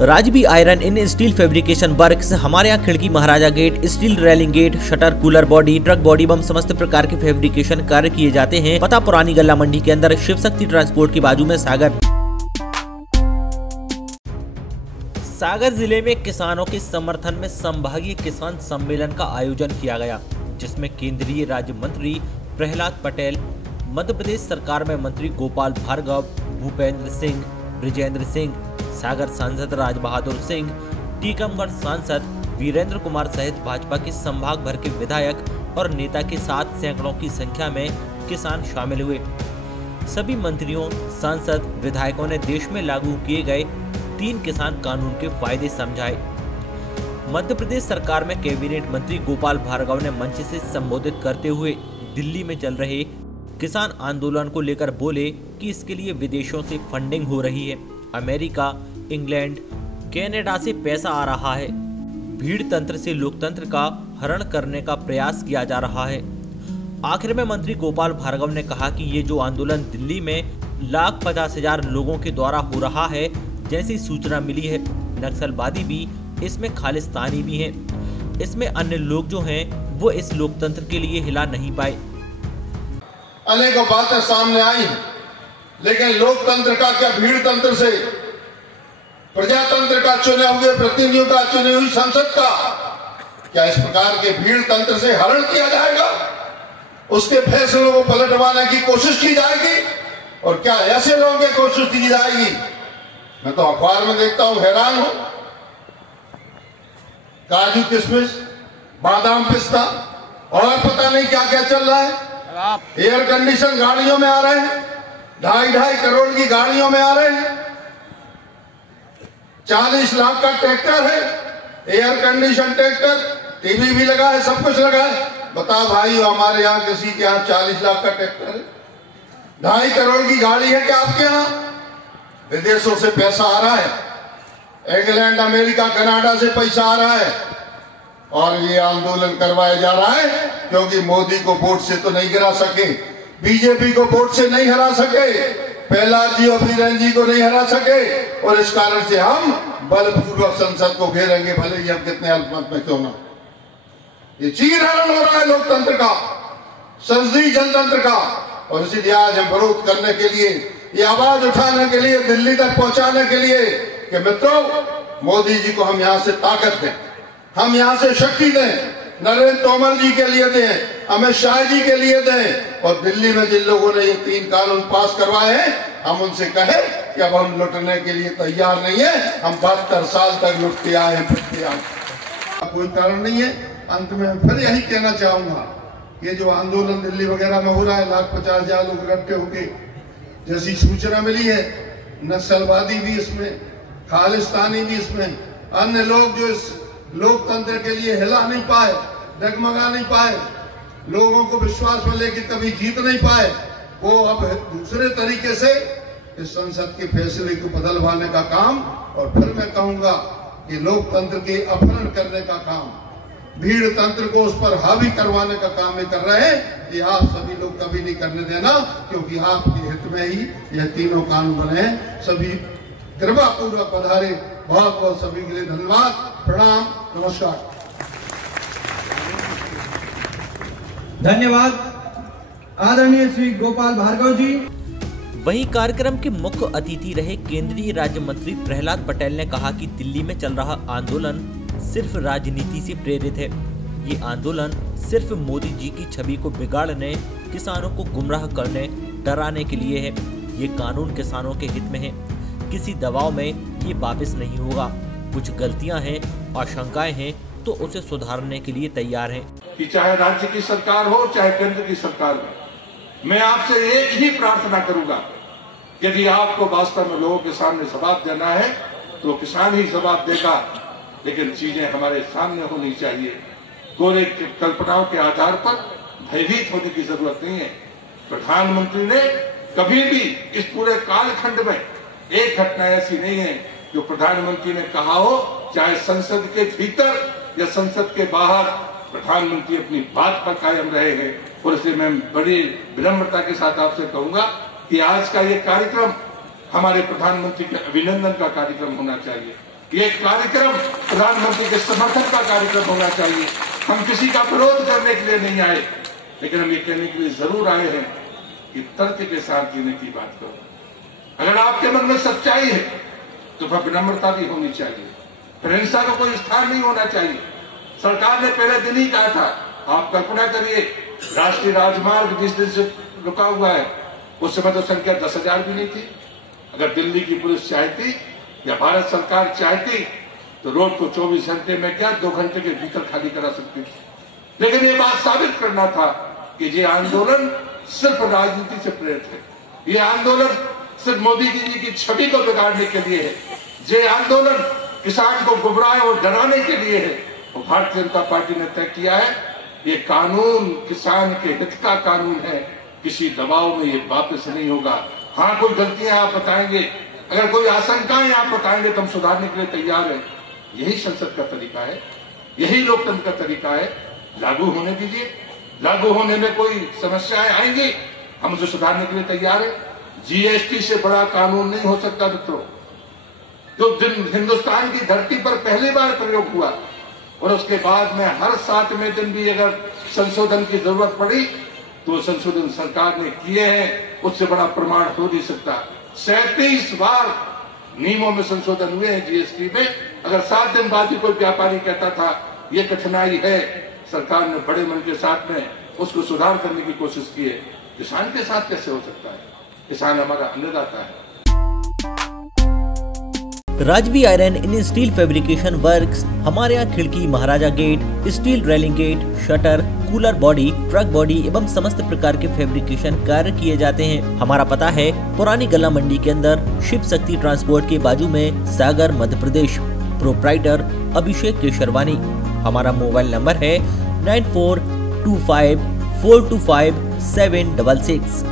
राजबी iron and steel fabrication works हमारे यहाँ खिड़की, Maharaja gate, steel railing gate, shutter, cooler body, truck body बम समस्त प्रकार के फैब्रिकेशन कार्य किए जाते हैं। पता पुरानी गल्ला मंडी के अंदर शिव शक्ति ट्रांसपोर्ट के बाजू में सागर जिले में किसानों के समर्थन में संभागीय किसान सम्मेलन का आयोजन किया गया, जिसमें केंद्रीय राज्य मंत्री प्रहलाद पटेल, मध्य प्रदेश सरकार में मंत्री गोपाल भार्गव, भूपेंद्र सिंह, ब्रिजेंद्र सिंह, सागर सांसद राज बहादुर सिंह, टीकमगढ़ सांसद वीरेंद्र कुमार सहित भाजपा के संभाग भर के विधायक और नेता के साथ सैकड़ों की संख्या में किसान शामिल हुए। सभी मंत्रियों, सांसद, विधायकों ने देश में लागू किए गए 3 किसान कानून के फायदे समझाए। मध्य प्रदेश सरकार में कैबिनेट मंत्री गोपाल भार्गव ने मंच से संबोधित करते हुए दिल्ली में चल रहे किसान आंदोलन को लेकर बोले कि इसके लिए विदेशों से फंडिंग हो रही है, अमेरिका, इंग्लैंड, कनाडा से पैसा आ रहा है, भीड़ तंत्र से लोकतंत्र का हरण करने का प्रयास किया जा रहा है। आखिर में मंत्री गोपाल भार्गव ने कहा कि ये जो आंदोलन दिल्ली में 1,50,000 लोगों के द्वारा हो रहा है, जैसी सूचना मिली है, नक्सलवादी भी इसमें खालिस्तानी भी हैं। इसमें अन्य लोग जो हैं वो इस लोकतंत्र के लिए हिला नहीं पाए। अनेकों बातें सामने आई, लेकिन लोकतंत्र का क्या भीड़ तंत्र से, प्रजातंत्र का चुने हुए प्रतिनिधियों का, चुनी हुई संसद का क्या इस प्रकार के भीड़ तंत्र से हरण किया जाएगा? उसके फैसलों को पलटवाने की कोशिश की जाएगी और क्या ऐसे लोगों की कोशिश की जाएगी? मैं तो अखबार में देखता हूं, हैरान हूं। काजू किशमिश, बादाम पिस्ता और पता नहीं क्या क्या चल रहा है। एयर कंडीशन गाड़ियों में आ रहे हैं, 2.5 करोड़ की गाड़ियों में आ रहे हैं। 40 लाख का ट्रैक्टर है, एयर कंडीशन ट्रैक्टर, टीवी भी लगा है, सब कुछ लगा है। बताओ भाई, हमारे यहाँ किसी के यहाँ 40 लाख का ट्रैक्टर है? 2.5 करोड़ की गाड़ी है क्या आपके यहाँ? विदेशों से पैसा आ रहा है, इंग्लैंड, अमेरिका, कनाडा से पैसा आ रहा है और ये आंदोलन करवाया जा रहा है क्योंकि मोदी को वोट से तो नहीं गिरा सके, बीजेपी को वोट से नहीं हरा सके, प्रहलाद जी और वीरेंद्र जी को नहीं हरा सके और इस कारण से हम बलपूर्वक संसद को घेरेंगे, भले ही हम कितने अल्पमत में क्यों ना। ये चीरहरण हो रहा है लोकतंत्र का, संसदीय जनतंत्र का, और इसीलिए आज हम विरोध करने के लिए, ये आवाज उठाने के लिए, दिल्ली तक पहुंचाने के लिए कि मित्रों, मोदी जी को हम यहां से ताकत दें, हम यहां से शक्ति दें, नरेंद्र तोमर जी के लिए दें, अमित शाह जी के लिए दें, और दिल्ली में जिन लोगों ने ये 3 कानून पास करवाए हैं, हम उनसे कहें कि अब हम लुटने के लिए तैयार नहीं है। हम 72 साल तक लुटते आए हैं, फिरते आए, कोई कारण नहीं है। अंत में फिर यही कहना चाहूंगा, ये जो आंदोलन दिल्ली वगैरह में हो रहा है, 1,50,000 लोग इकट्ठे होके, जैसी सूचना मिली है, नक्सलवादी भी इसमें, खालिस्तानी भी इसमें, अन्य लोग जो इस लोकतंत्र के लिए हिला नहीं पाए, डगमगा नहीं पाए, लोगों को विश्वास में लेकर कभी जीत नहीं पाए, वो अब दूसरे तरीके से इस संसद के फैसले को बदलवाने का काम, और फिर मैं कहूंगा कि लोकतंत्र के अपहरण करने का काम, भीड़ तंत्र को उस पर हावी करवाने का काम ये कर रहे हैं। ये आप सभी लोग कभी नहीं करने देना, क्योंकि आपके हित में ही यह तीनों कानून बने हैं। सभी कृपा पूर्वक पधारे। बहुत बहुत सभी के लिए धन्यवाद, प्रणाम, नमस्कार। धन्यवाद आदरणीय श्री गोपाल भार्गव जी। वहीं कार्यक्रम के मुख्य अतिथि रहे केंद्रीय राज्य मंत्री प्रहलाद पटेल ने कहा कि दिल्ली में चल रहा आंदोलन सिर्फ राजनीति से प्रेरित है। ये आंदोलन सिर्फ मोदी जी की छवि को बिगाड़ने, किसानों को गुमराह करने, डराने के लिए है। ये कानून किसानों के हित में है, किसी दबाव में ये वापस नहीं होगा। कुछ गलतियां हैं, आशंकाएं हैं, तो उसे सुधारने के लिए तैयार हैं। कि चाहे राज्य की सरकार हो, चाहे केंद्र की सरकार हो, मैं आपसे एक ही प्रार्थना करूंगा, यदि आपको वास्तव में लोगों के सामने जवाब देना है तो किसान ही जवाब देगा, लेकिन चीजें हमारे सामने होनी चाहिए। कोरे कल्पनाओं के आधार पर भयभीत होने की जरूरत नहीं है। प्रधानमंत्री ने कभी भी इस पूरे कालखंड में एक घटना ऐसी नहीं है जो प्रधानमंत्री ने कहा हो, चाहे संसद के भीतर या संसद के बाहर, प्रधानमंत्री अपनी बात पर कायम रहे हैं। और इसलिए मैं बड़ी विनम्रता के साथ आपसे कहूंगा कि आज का ये कार्यक्रम हमारे प्रधानमंत्री के अभिनंदन का कार्यक्रम होना चाहिए। ये कार्यक्रम प्रधानमंत्री के समर्थन का कार्यक्रम होना चाहिए। हम किसी का विरोध करने के लिए नहीं आए, लेकिन हम ये कहने के लिए जरूर आए हैं कि तर्क के साथ जीने की बात करो। अगर आपके मन में सच्चाई है तो विनम्रता भी होनी चाहिए, फिर हिंसा का कोई स्थान नहीं होना चाहिए। सरकार ने पहले दिन ही कहा था, आप कल्पना करिए राष्ट्रीय राजमार्ग जिस दिन से रुका हुआ है उस समय तो संख्या 10,000 भी नहीं थी। अगर दिल्ली की पुलिस चाहती या भारत सरकार चाहती तो रोड को 24 घंटे में क्या 2 घंटे के भीतर खाली करा सकती थी। लेकिन ये बात साबित करना था कि ये आंदोलन सिर्फ राजनीति से प्रेरित है। ये आंदोलन सिर्फ मोदी जी की छवि को बिगाड़ने के लिए है। ये आंदोलन किसान को गुमराह और डराने के लिए है। और भारतीय जनता पार्टी ने तय किया है ये कानून किसान के हित का कानून है, किसी दबाव में ये वापस नहीं होगा। हाँ, कोई गलतियां आप बताएंगे, अगर कोई आशंकाएं आप बताएंगे तो हम सुधारने के लिए तैयार हैं। यही संसद का तरीका है, यही लोकतंत्र का तरीका है। लागू होने दीजिए, लागू होने में कोई समस्याएं आएंगी, हम उसे सुधारने के लिए तैयार हैं। जीएसटी से बड़ा कानून नहीं हो सकता मित्रों। जो दिन हिंदुस्तान की धरती पर पहली बार प्रयोग हुआ और उसके बाद में हर 7वें दिन भी अगर संशोधन की जरूरत पड़ी तो संशोधन सरकार ने किए हैं, उससे बड़ा प्रमाण हो नहीं सकता। 37 बार नियमों में संशोधन हुए हैं जीएसटी में। अगर 7 दिन बाद भी कोई व्यापारी कहता था ये कठिनाई है, सरकार ने बड़े मन के साथ में उसको सुधार करने की कोशिश की है। किसान के साथ कैसे हो सकता है? किसान हमारा अन्नदाता है। Rajvi iron and steel fabrication works हमारे यहाँ खिड़की, Maharaja gate, steel railing gate, shutter, cooler body, truck body एवं समस्त प्रकार के फैब्रिकेशन कार्य किए जाते हैं। हमारा पता है पुरानी गल्ला मंडी के अंदर शिव शक्ति ट्रांसपोर्ट के बाजू में, सागर, मध्य प्रदेश। प्रोप्राइटर अभिषेक केशरवानी। हमारा मोबाइल नंबर है 9425425766।